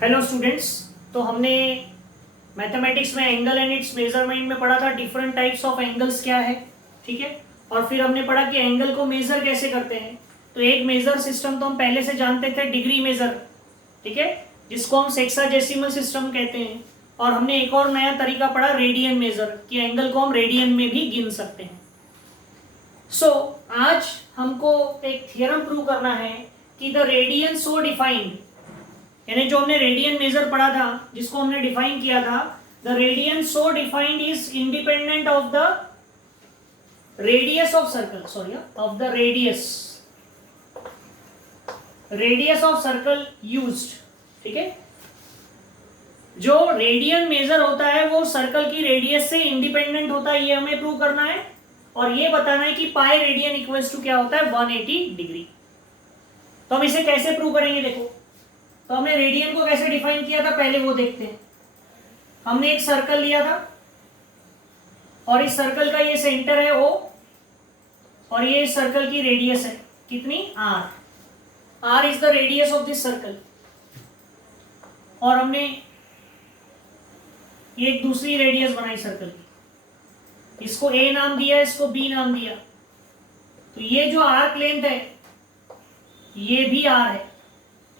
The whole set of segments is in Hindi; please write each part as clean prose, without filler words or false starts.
Hello students. तो हमने मैथमेटिक्स में एंगल एंड इट्स मेजरमेंट में पढ़ा था डिफरेंट टाइप्स ऑफ एंगल्स क्या है, ठीक है। और फिर हमने पढ़ा कि एंगल को मेजर कैसे करते हैं। तो एक मेजर सिस्टम तो हम पहले से जानते थे, डिग्री मेजर, ठीक है, जिसको हम सेक्साडेसिमल सिस्टम कहते हैं। और हमने एक और नया तरीका पढ़ा, रेडियन मेजर, कि एंगल को हम रेडियन में भी गिन सकते हैं। आज हमको एक थियरम प्रूव करना है कि द रेडियन सो डिफाइंड, यानी जो हमने रेडियन मेजर पढ़ा था, जिसको हमने डिफाइन किया था, the radian so defined is independent of the radius of circle, sorry, of the radius of circle used, ठीक है। जो रेडियन मेजर होता है वो सर्कल की रेडियस से इंडिपेंडेंट होता है, ये हमें प्रूव करना है। और ये बताना है कि पाई रेडियन इक्वल्स टू क्या होता है, 180 डिग्री। तो हम इसे कैसे प्रूव करेंगे, देखो। तो हमने रेडियन को कैसे डिफाइन किया था, पहले वो देखते हैं। हमने एक सर्कल लिया था और इस सर्कल का ये सेंटर है O, और ये इस सर्कल की रेडियस है कितनी, R is the radius of this circle. और हमने ये एक दूसरी रेडियस बनाई सर्कल की, इसको A नाम दिया, इसको B नाम दिया। तो ये जो आर्क लेंथ है ये भी R है,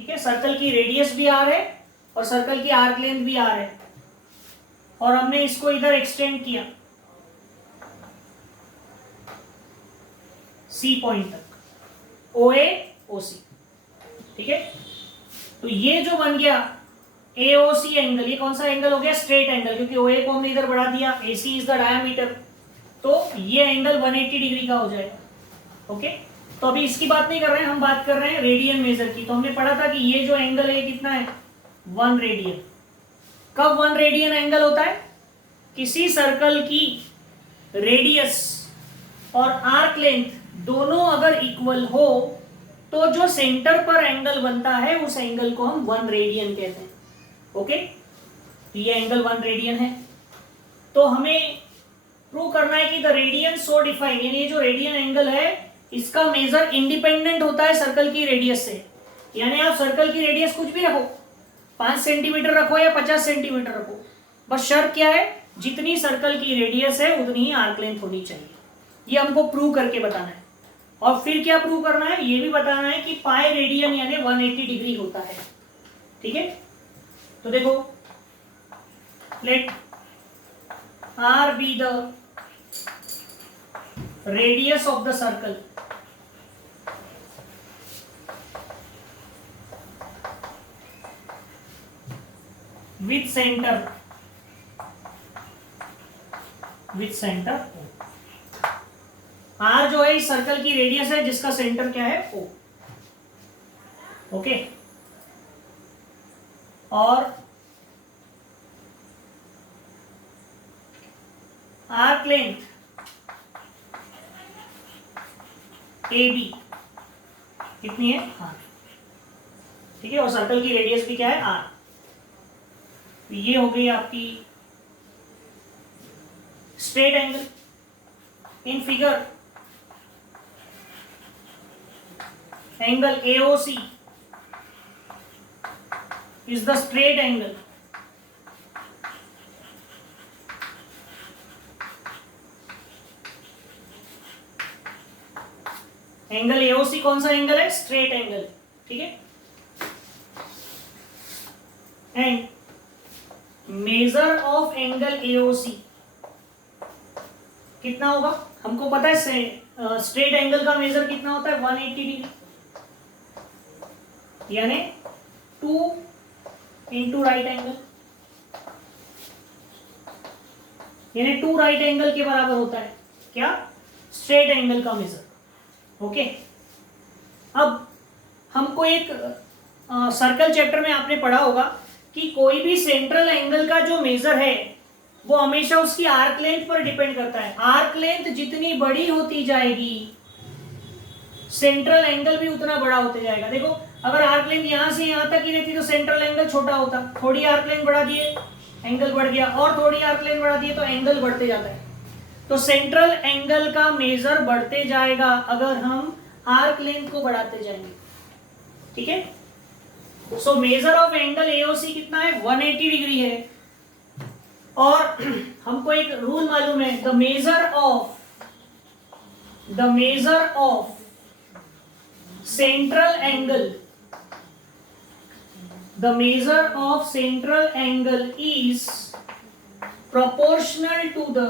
ठीक है। सर्कल की रेडियस भी R है और सर्कल की आर्क लेंथ भी R है। और हमने इसको इधर एक्सटेंड किया C पॉइंट तक, OA OC, ठीक है। तो ये जो बन गया AOC एंगल, ये कौन सा एंगल हो गया, स्ट्रेट एंगल, क्योंकि OA को हमने इधर बढ़ा दिया, AC इज द डायमीटर। तो ये एंगल 180 डिग्री का हो जाएगा, ओके। तो अभी इसकी बात नहीं कर रहे हैं, हम बात कर रहे हैं रेडियन मेजर की। तो हमने पढ़ा था कि ये जो एंगल है कितना है, 1 रेडियन। कब 1 रेडियन एंगल होता है, किसी सर्कल की रेडियस और आर्क लेंथ दोनों अगर इक्वल हो तो जो सेंटर पर एंगल बनता है उस एंगल को हम 1 रेडियन कहते हैं, ओके। तो ये एंगल 1 रेडियन है। तो हमें प्रूव करना है कि द रेडियन सो डिफाइंड, यानी ये जो रेडियन एंगल है इसका मेजर इंडिपेंडेंट होता है सर्कल की रेडियस से। यानी आप सर्कल की रेडियस कुछ भी रखो, 5 सेंटीमीटर रखो या 50 सेंटीमीटर रखो, बस शर्त क्या है, जितनी सर्कल की रेडियस है उतनी ही आर्क लेंथ होनी चाहिए। ये हमको प्रूव करके बताना है। और फिर क्या प्रूव करना है, ये भी बताना है कि पाई रेडियन यानी 180 डिग्री होता है, ठीक है। तो देखो, late R be the radius of the circle with center O। R जो है इस सर्कल की रेडियस है जिसका सेंटर क्या है, O, ओके। और आर्क लेंथ AB कितनी है, R, ठीक है। और सर्कल की रेडियस भी क्या है, R। तो ये हो गई आपकी straight angle. In figure angle AOC is the straight angle angle AOC कौन सा एंगल है, स्ट्रेट एंगल, ठीक है। And major of angle AOC कितना होगा, हमको पता है स्ट्रेट एंगल का मेजर कितना होता है, 180 डिग्री, यानी 2 इंटू राइट एंगल, यानी 2 राइट एंगल के बराबर होता है क्या, स्ट्रेट एंगल का मेजर, ओके। अब हमको एक सर्कल चैप्टर में आपने पढ़ा होगा कि कोई भी सेंट्रल एंगल का जो मेजर है वो हमेशा उसकी आर्क लेंथ पर डिपेंड करता है। आर्क लेंथ जितनी बड़ी होती जाएगी सेंट्रल एंगल भी उतना बड़ा होते जाएगा। देखो, अगर आर्क लेंथ यहां से यहां तक ही रहती तो सेंट्रल एंगल छोटा होता, थोड़ी आर्क लेंथ बढ़ा दिए एंगल बढ़ गया, और थोड़ी आर्क लेंथ बढ़ा दिए तो एंगल बढ़ते जाता है। तो सेंट्रल एंगल का मेजर बढ़ते जाएगा अगर हम आर्क लेंथ को बढ़ाते जाएंगे, ठीक है। So major of angle AOC कितना है 180 डिग्री है। और हमको एक रूल मालूम है, the measure of central angle, the measure of central angle is proportional to the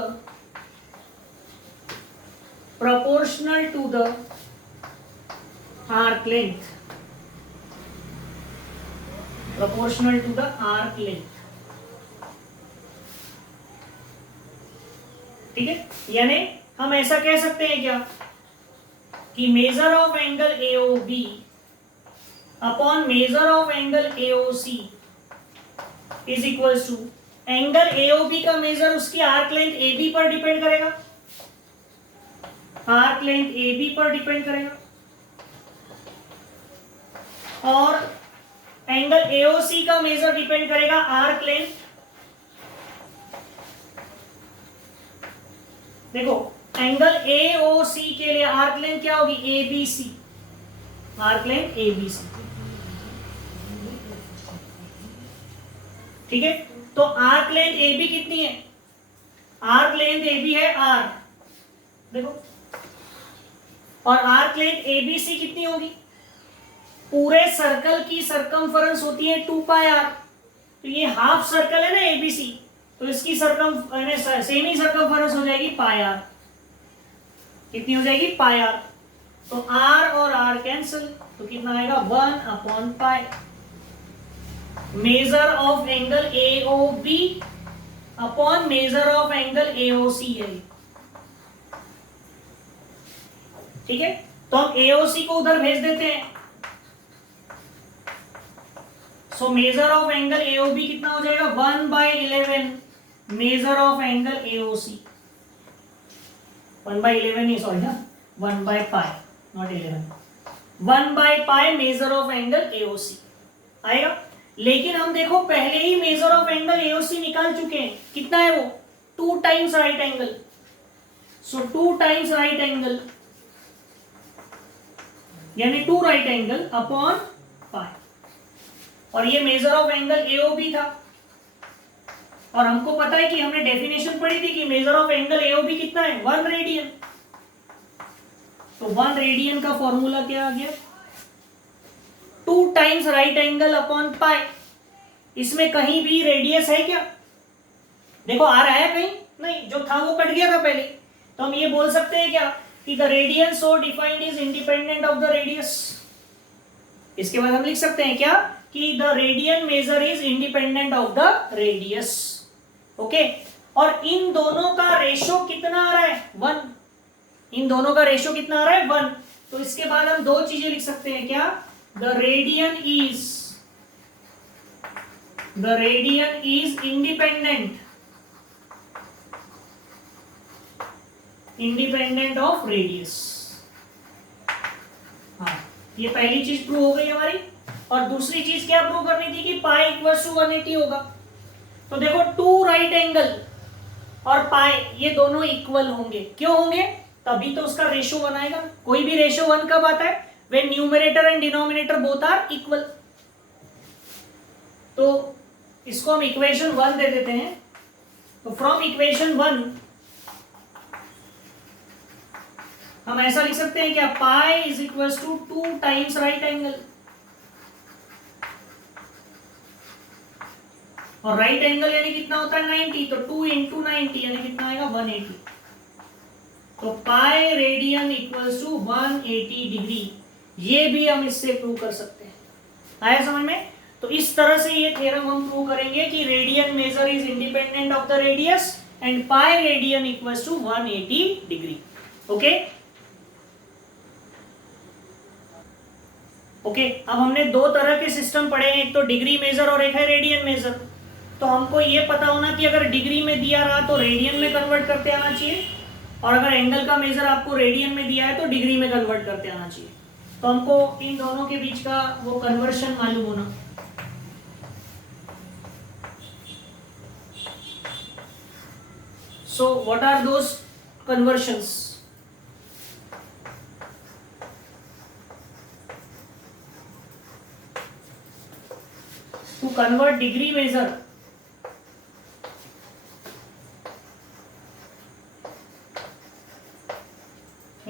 arc length, proportional to the arc length। ठीक है, यानी हम ऐसा कह सकते हैं क्या कि measure of angle AOB upon measure of angle AOC is equals to angle AOB का मेजर उसकी आर्क लेंथ AB पर डिपेंड करेगा, आर्क लेंथ AB पर डिपेंड करेगा, और एंगल AOC का मेजर डिपेंड करेगा आर्क लेंथ। देखो एंगल AOC के लिए आर्क लेंथ क्या होगी ABC, आर्क लेंथ ABC। ठीक है, तो आर्क लेंथ AB कितनी है, आर्क लेंथ AB है R, देखो, और आर्क लेंथ ABC कितनी होगी, पूरे सर्कल की सरकमफरेंस होती है 2 पाई r, तो ये हाफ सर्कल है ना ABC, तो इसकी सेम ही सरकमफरेंस हो जाएगी पाई r, कितनी हो जाएगी पाई r, तो r और r कैंसिल, तो कितना आएगा 1/पाई। Measure of angle AOB upon measure of angle AOC है, ठीक है, तो हम AOC को उधर भेज देते हैं। So major of angle AOB कितना हो जाएगा 1/11 मेजर ऑफ एंगल AOC, 1/11 नहीं, सॉरी ना, 1/पाई नॉट 11, 1/पाई मेजर ऑफ एंगल AOC आएगा। लेकिन हम देखो पहले ही मेजर ऑफ एंगल AOC निकाल चुके हैं, कितना है वो 2 times right angle, so 2 times right angle यानी 2 राइट एंगल अपॉन पाई, और ये मेजर ऑफ एंगल AOB था, और हमको पता है कि हमने डेफिनेशन पढ़ी थी कि मेजर ऑफ एंगल AOB कितना है 1 रेडियन, तो 1 रेडियन का फॉर्मूला क्या आ गया 2 times right angle upon pi. इसमें कहीं भी रेडियस है क्या, देखो आ रहा है कहीं नहीं, जो था वो कट गया था पहले, तो हम ये बोल सकते हैं क्या कि the radian so defined is independent of the radius. इसके बाद हम लिख सकते हैं क्या कि the radian measure is independent of the radius, okay. और इन दोनों का रेशो कितना आ रहा है 1, इन दोनों का रेशो कितना आ रहा है 1, तो इसके बाद हम 2 चीजें लिख सकते हैं क्या, the radian is independent of radius। हाँ, ये पहली चीज प्रूव हो गई हमारी। और दूसरी चीज क्या प्रूव करनी थी कि पाई इक्वल टू 180 होगा, तो देखो 2 राइट एंगल और पाई ये दोनों इक्वल होंगे, क्यों होंगे, तभी तो उसका रेशो 1 आएगा। कोई भी रेशो 1 कब आता है, when numerator and denominator both are equal। तो इसको हम इक्वेशन 1 दे देते हैं, तो फ्रॉम इक्वेशन 1 हम ऐसा लिख सकते हैं क्या, pi is equal to 2 times right angle, और राइट एंगल यानी कितना होता है 90, तो 2 into 90 यानी कितना आएगा 180, तो pi radian equals to 180 degree. ये भी हम इससे प्रूव कर सकते हैं, आया समझ में। तो इस तरह से ये थ्योरम हम प्रूव करेंगे कि radian measure is independent of the radius and pi radian equals to 180 degree, okay. Okay, अब हमने 2 तरह के सिस्टम पढ़े हैं, एक तो डिग्री मेजर और एक है रेडियन मेजर। तो हमको ये पता होना कि अगर डिग्री में दिया रहा तो रेडियन में कन्वर्ट करते आना चाहिए, और अगर एंगल का मेजर आपको रेडियन में दिया है तो डिग्री में कन्वर्ट करते आना चाहिए। तो हमको इन दोनों के बीच का वो कन्वर्शन मालूम होना। So what are those conversions? To convert degree measure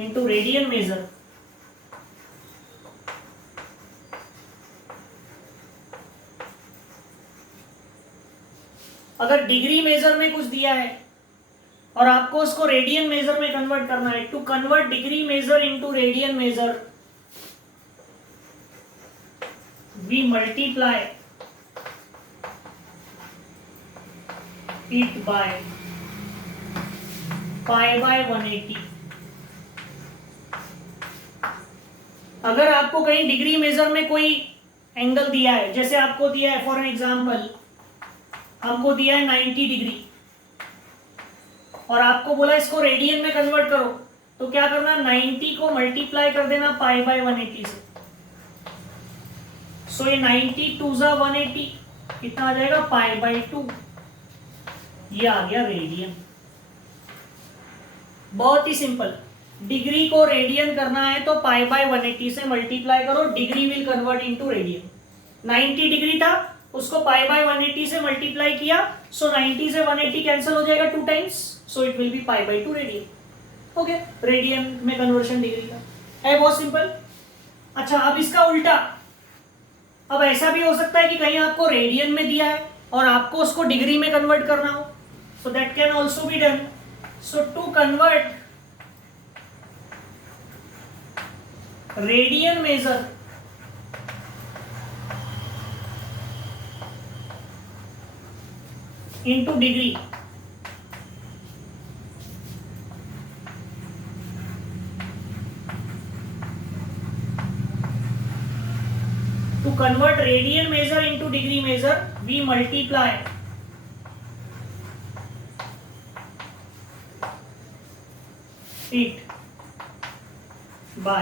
into radian measure, अगर डिग्री मेजर में कुछ दिया है और आपको उसको रेडियन मेजर में कन्वर्ट करना है, to convert degree measure into radian measure we multiply it by pi by 180। अगर आपको कहीं डिग्री मेजर में कोई एंगल दिया है, जैसे आपको दिया है फॉर एन एग्जांपल, हमको दिया है 90 डिग्री और आपको बोला इसको रेडियन में कन्वर्ट करो, तो क्या करना, 90 को मल्टीप्लाई कर देना पाई बाय 180 से। सो ये 90 2 जा 180, कितना आ जाएगा, पाई बाय 2। ये आ गया रेडियन। बहुत ही सिंपल। डिग्री को रेडियन करना है तो पाई बाय 180 से मल्टीप्लाई करो, degree will convert into radian. 90 degree था, उसको पाई बाय 180 से मल्टीप्लाई किया, सो 90 से 180 कैंसिल हो जाएगा 2 times, so it will be pi by 2 radian. Okay, radian में कन्वर्शन डिग्री का है, बहुत सिंपल। अच्छा, अब इसका उल्टा, अब ऐसा भी हो सकता है कि कहीं आपको रेडियन में दिया है और आपको उसको डिग्री में कन्वर्ट करना हो, so that can also be done. So to convert radian measure into degree, to convert radian measure into degree measure we multiply it by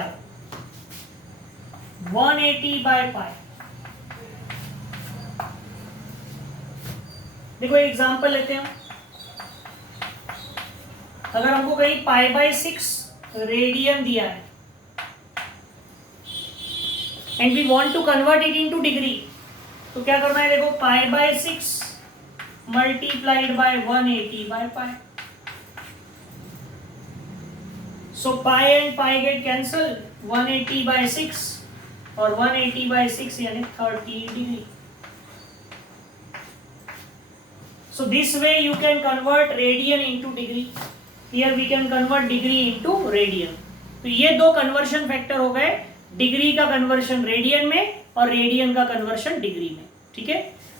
180 by pi। देखो एक एग्जांपल लेते हैं। अगर हमको कहीं पाई बाय 6 रेडियन दिया है and we want to convert it into degree, तो क्या करना है, देखो pi by 6 multiplied by 180 by pi. So pi and pi get cancel, 180 by 6 और 180 बाय 6 यानी 30 degree. So this way you can convert radian into degree. Here we can convert degree into radian. तो ये दो कन्वर्शन फैक्टर हो गए, डिग्री का कन्वर्शन रेडियन में और रेडियन का कन्वर्शन डिग्री में। ठीक है,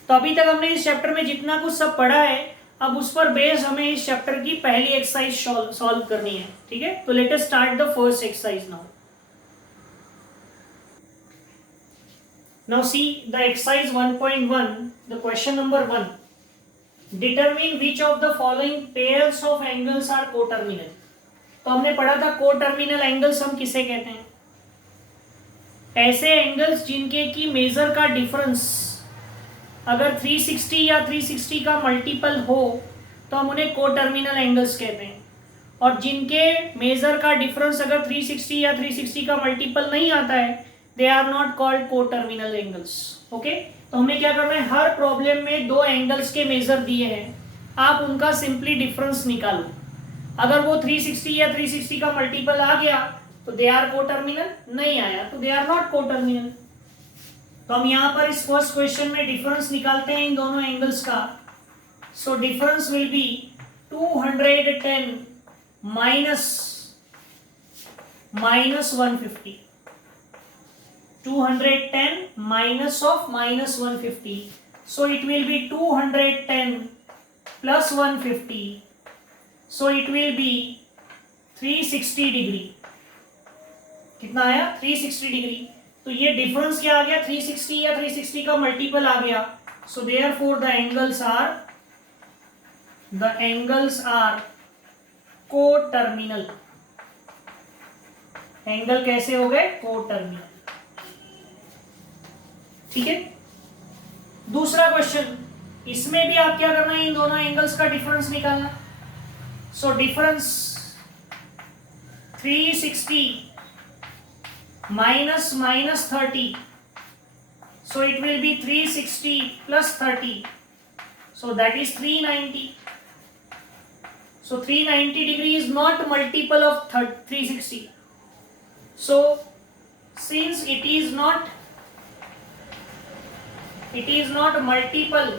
तो अभी तक हमने इस चैप्टर में जितना कुछ सब पढ़ा है, अब उस पर बेस हमें इस चैप्टर की पहली एक्सरसाइज सॉल्व करनी है। ठीक है, तो let us start the first exercise now. Now see the exercise 1.1, the question number 1. Determine which of the following pairs of angles are coterminal। तो हमने पढ़ा था कोटर्मिनल एंगल्स हम किसे कहते हैं, ऐसे एंगल्स जिनके की मेजर का डिफरेंस अगर 360 या 360 का मल्टीपल हो तो हम उन्हें कोटर्मिनल एंगल्स कहते हैं, और जिनके मेजर का डिफरेंस अगर 360 या 360 का मल्टीपल नहीं आता है, they are not called coterminal angles. Okay, तो हमें क्या करना है, हर प्रॉब्लम में दो एंगल्स के मेजर दिए हैं, आप उनका सिंपली डिफरेंस निकालो। अगर वो 360 या 360 का मल्टीपल आ गया तो दे आर कोटर्मिनल, नहीं आया तो दे आर नॉट कोटर्मिनल। तो हम यहाँ पर इस फर्स्ट क्वेश्चन में डिफरेंस निकालते हैं इन दोनों एंगल्स का। So difference will be 210 minus 150, 210 minus of minus 150, so it will be 210 plus 150, so it will be 360 degree. कितना आया, 360 डिग्री। तो ये डिफरेंस क्या आ गया, 360 या 360 का मल्टीपल आ गया, so therefore the angles are coterminal. Angle कैसे हो गए, कोटर्मिनल। ठीक है, दूसरा क्वेश्चन, इसमें भी आप क्या करना है, इन दोनों एंगल्स का डिफरेंस निकालना। So difference 360 minus 30, So it will be 360 plus 30. So that is 390. So 390 degree is not multiple of 360. So since it is not multiple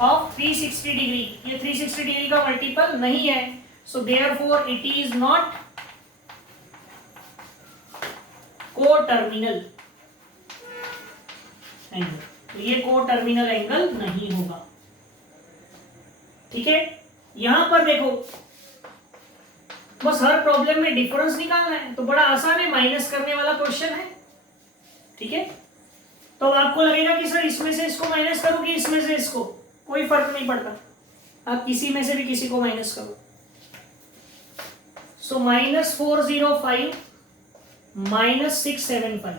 of 360 degree, ये 360 डिग्री का मल्टीपल नहीं है, so therefore it is not coterminal angle, तो ये को-टर्मिनल एंगल नहीं होगा। ठीक है, यहां पर देखो बस हर प्रॉब्लम में डिफरेंस निकालना है, तो बड़ा आसान है, माइनस करने वाला क्वेश्चन है। ठीक है, तो अब आपको लगेगा कि सर इसमें से इसको माइनस करो कि इसमें से इसको, कोई फर्क नहीं पड़ता, आप किसी में से भी किसी को माइनस करो। सो -405 -675,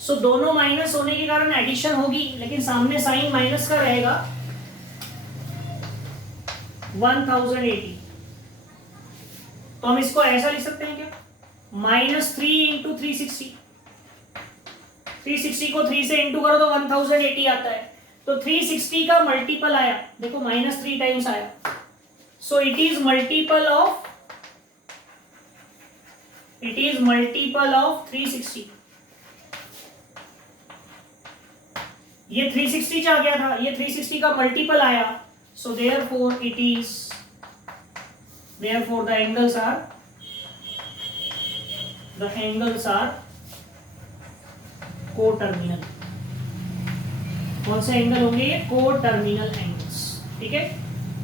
सो दोनों माइनस होने के कारण एडिशन होगी, लेकिन सामने साइन माइनस का रहेगा 1080। तो हम इसको ऐसा लिख सकते हैं क्या, -3 × 360, 360 को 3 से इंटू करो तो 1080 आता है, तो 360 का मल्टीपल आया, देखो -3 टाइम्स आया, so it is multiple of 360। ये 360 आ गया था, ये 360 का मल्टीपल आया, so therefore the angles are coterminal. कौन से एंगल होंगे ये, को-टर्मिनल एंगल्स। ठीक है,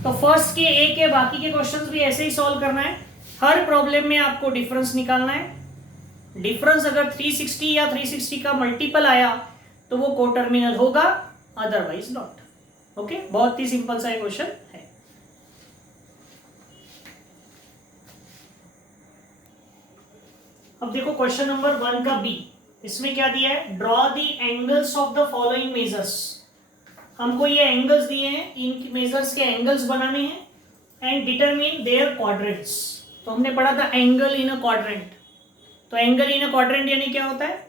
तो फर्स्ट के ए के बाकी के क्वेश्चंस भी ऐसे ही सॉल्व करना है, हर प्रॉब्लम में आपको डिफरेंस निकालना है। डिफरेंस अगर 360 या 360 का मल्टीपल आया तो वो को-टर्मिनल होगा, अदरवाइज नॉट। ओके, बहुत ही सिंपल सा क्वेश्चन है। अब देखो क्वेश्चन नंबर 1 का बी, इसमें क्या दिया है, draw the angles of the following measures. हमको ये एंगल्स दिए हैं, इन मेजर्स के एंगल्स बनाने हैं एंड डिटरमिन देयर क्वाड्रेंट्स। तो हमने पढ़ा था एंगल इन अ क्वाड्रेंट, तो एंगल इन अ क्वाड्रेंट यानी क्या होता है,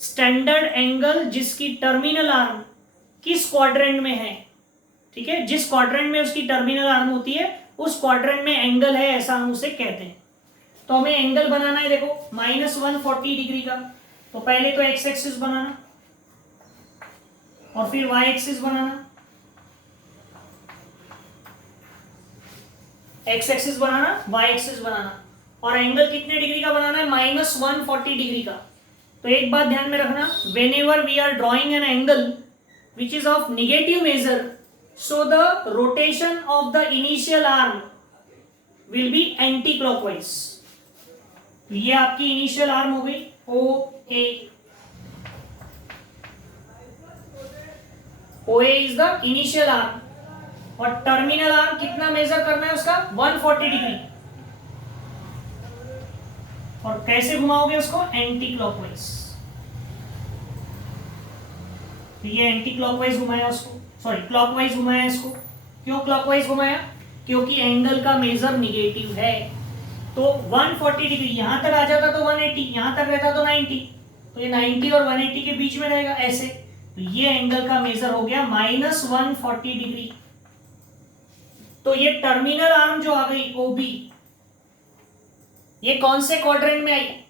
स्टैंडर्ड एंगल जिसकी टर्मिनल आर्म किस क्वाड्रेंट में है। ठीक है, जिस क्वाड्रेंट में उसकी टर्मिनल आर्म होती है उस क्वाड्रेंट में एंगल है, ऐसा हम उसे कहते हैं। तो हमें एंगल बनाना है, देखो -140 डिग्री का, तो पहले तो एक्स एक्सिस बनाना और फिर वाई एक्सिस बनाना, एक्स एक्सिस बनाना, वाई एक्सिस बनाना, और एंगल कितने डिग्री का बनाना है, -140 डिग्री का। तो एक बात ध्यान में रखना, whenever we are drawing an angle which is of negative measure, so the rotation of the initial arm will be anticlockwise. ये आपकी इनिशियल आर्म हो गई OA, OA is the initial arm, और टर्मिनल आर्म कितना मेजर करना है उसका, 140 डिग्री, और कैसे घुमाओगे उसको, एंटी क्लॉकवाइज। तो ये एंटी क्लॉकवाइज घुमाया उसको, सॉरी क्लॉकवाइज घुमाया इसको। क्यों क्लॉकवाइज घुमाया, क्योंकि एंगल का मेजर निगेटिव है। तो 140 डिग्री यहां तक आ जाता तो 180, यहां तक रहता तो 90, तो ये 90 और 180 के बीच में रहेगा ऐसे, तो ये एंगल का मेजर हो गया -140 डिग्री। तो ये टर्मिनल आर्म जो आ गई OB, ये कौन से क्वाड्रेंट में आई,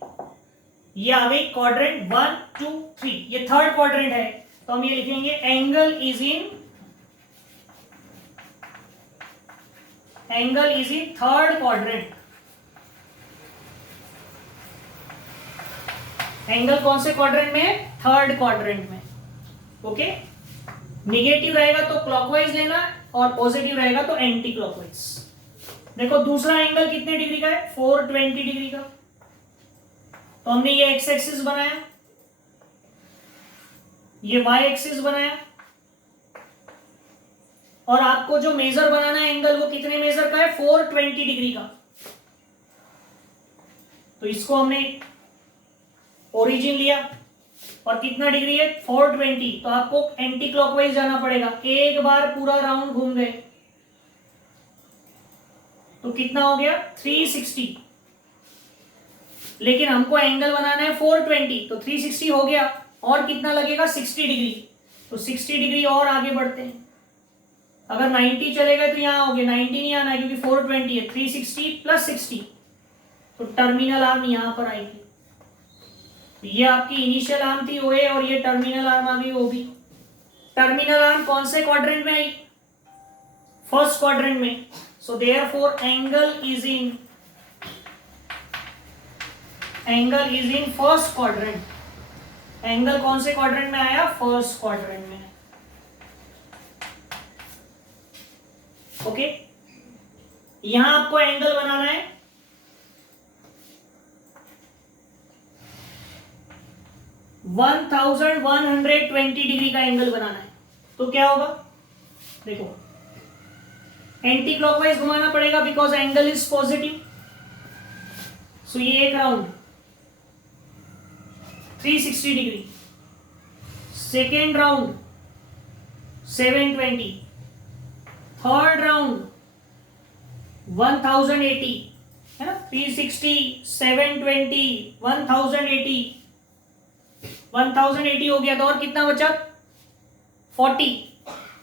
ये आ गई क्वाड्रेंट 1 2 3, ये थर्ड क्वाड्रेंट है, तो हम ये लिखेंगे angle is in third quadrant. Angle कौन से क्वाड्रेंट में है, थर्ड क्वाड्रेंट में। ओके, निगेटिव रहेगा तो क्लॉकवाइज लेना और पॉजिटिव रहेगा तो एंटी क्लॉकवाइज। देखो दूसरा एंगल कितने डिग्री का है, 420 डिग्री का, तो हमने ये एक्स एक्सिस बनाया, ये वाई एक्सिस बनाया, और आपको जो मेजर बनाना है एंगल वो कितने मेजर का है, 420 डिग्री का। तो इसको हमने ओरिजिन लिया और कितना डिग्री है, 420, तो आपको एंटी क्लॉकवाइज जाना पड़ेगा, एक बार पूरा राउंड घूम गए तो कितना हो गया 360। लेकिन हमको एंगल बनाना है 420, तो 360 हो गया, और कितना लगेगा 60 डिग्री, तो 60 डिग्री और आगे बढ़ते हैं। अगर 90 चले गए तो यहाँ आओगे, 90 नहीं आना है क्योंकि 420 है, 360 प्लस 60, तो टर्मिनल आर्म यहाँ पर आएगी। ये आपकी इनिशियल आर्म थी OA और ये टर्मिनल आर्म आ गई OB। टर्मिनल आर्म कौन से क्वाड्रेंट में आई? फर्स्ट क्वाड्रेंट में। So therefore angle is in first quadrant. Angle कौन से क्वाड्रेंट में आया? फर्स्ट क्वाड्रेंट में। ओके, यहां आपको एंगल बनाना है 1120 डिग्री का एंगल बनाना है। तो क्या होगा? देखो, एंटी क्लॉकवाइज घुमाना पड़ेगा बिकॉज एंगल इज पॉजिटिव। सो ये एक round 360 degree, second round 720, third round 1080, है ना, 360 720 1080 1080 हो गया, तो और कितना बचा? 40।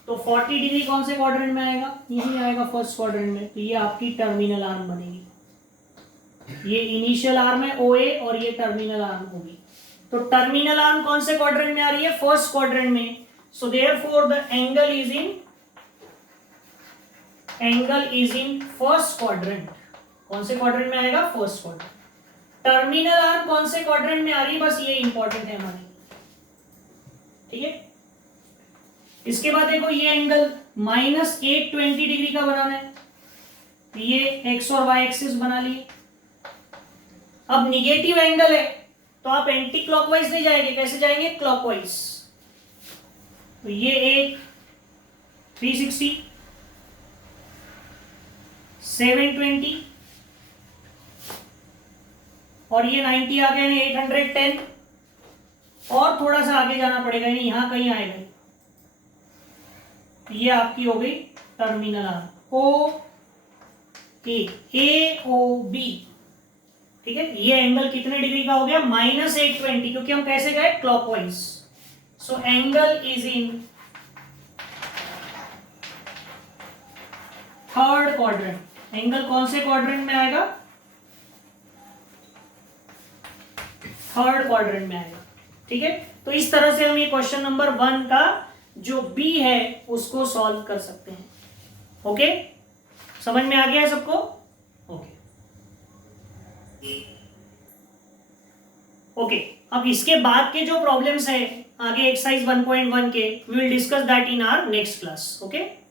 तो 40 डिग्री कौन से क्वाड्रेंट में आएगा? यही आएगा फर्स्ट क्वाड्रेंट में। तो ये आपकी टर्मिनल आर्म बनेगी। ये इनिशियल आर्म है OA और ये टर्मिनल आर्म होगी। तो टर्मिनल आर्म कौन से क्वाड्रेंट में आ रही है? फर्स्ट क्वाड्रेंट में। सो therefore the angle is in first quadrant. कौन से क्वाड्रेंट में आएगा? First quadrant. टर्मिनल आर्म कौन से क्वाड्रेंट में आ रही है? बस ये इंपॉर्टेंट है हमारे, ठीक है। इसके बाद देखो, ये एंगल -820 डिग्री का बनाना है। ये एक्स और वाई एक्सिस बना लिए। अब निगेटिव एंगल है तो आप एंटी क्लॉकवाइज नहीं जाएंगे, कैसे जाएंगे? क्लॉकवाइज। तो ये एक 360 720 और ये 90 आ गया, 810, और थोड़ा सा आगे जाना पड़ेगा, नहीं यहां कहीं आएगा। ये आपकी हो गई टर्मिनल आर्म AOB, ठीक है। ये एंगल कितने डिग्री का हो गया? -820, क्योंकि हम कैसे गए? Clockwise. So angle is in third quadrant. Angle कौन से क्वाड्रेंट में आएगा? थर्ड क्वाड्रेंट में आएगा, ठीक है। तो इस तरह से हम ये क्वेश्चन नंबर 1 का जो B है उसको सॉल्व कर सकते हैं। ओके, समझ में आ गया है सबको? ओके, अब इसके बाद के जो प्रॉब्लम्स है आगे एक्सरसाइज 1.1 के, we will discuss that in our next class. Okay.